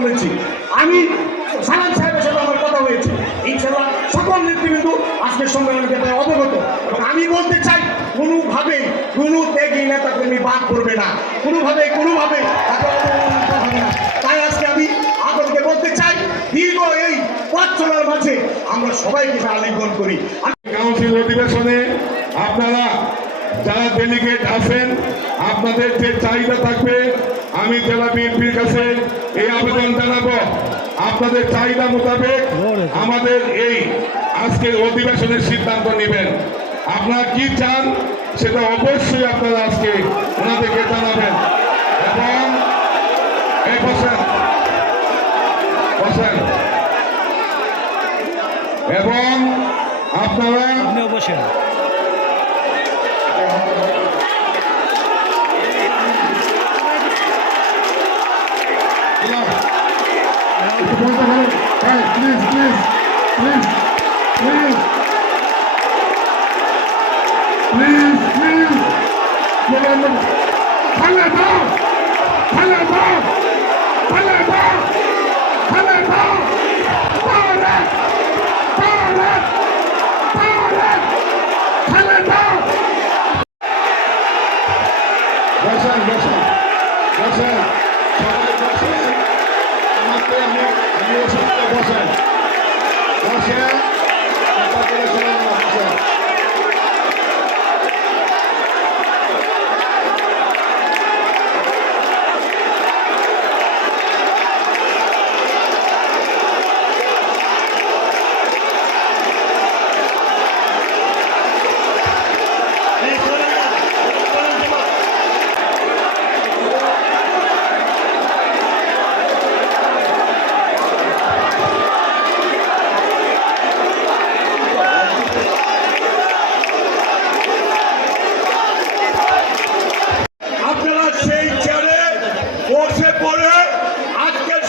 বলেছি, আমি সালাম সাহেবের সাথে আমার কথা হয়েছে, ইনশাল্লাহ সকল নেতৃবৃন্দ আজকের সম্মেলনের ব্যাপারে অবগত। এবং আমি বলতে চাই, কোনোভাবে কোনো ত্যাগী নেতা কর্মী বাদ করবে না, কোনোভাবে তাকে অবমাননা হবে না। তাই আজকে আমি আপনাদেরকে বলতে চাই, দীর্ঘ এই পথ চলার মাঝে আমরা সবাইকে আলিঙ্গন করি। কাউন্সিল অধিবেশনে আপনারা যারা ডেলিগেট আছেন, আপনাদের যে চাহিদা থাকবে, আমি জেলা বিএনপির কাছে এই আবেদন জানাবো, আপনাদের চাহিদা মোতাবেক আমাদের এই আজকের অধিবেশনের সিদ্ধান্ত নেবেন। আপনারা কি চান সেটা অবশ্যই আপনারা আজকে ওনাদেরকে জানাবেন। এবং আপনারা বসেন।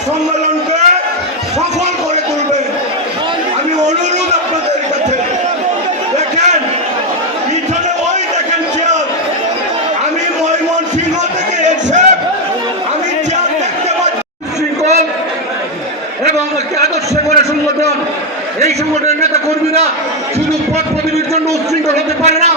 সম্মেলনকে সফল করে তুলবেন। আমি অনুরোধ আপনাদের কাছে, দেখেন পিছনে ওই দেখেন চেয়ার, আমি ময়মনসিংহ থেকে এসে আমি চেয়ার দেখতে পাচ্ছি শৃঙ্খল এবং একটি আদর্শ করে সংগঠন। এই সংগঠনের নেতা কর্মীরা শুধু পদ পদবীর জন্য উচ্ছৃঙ্খল হতে পারে না,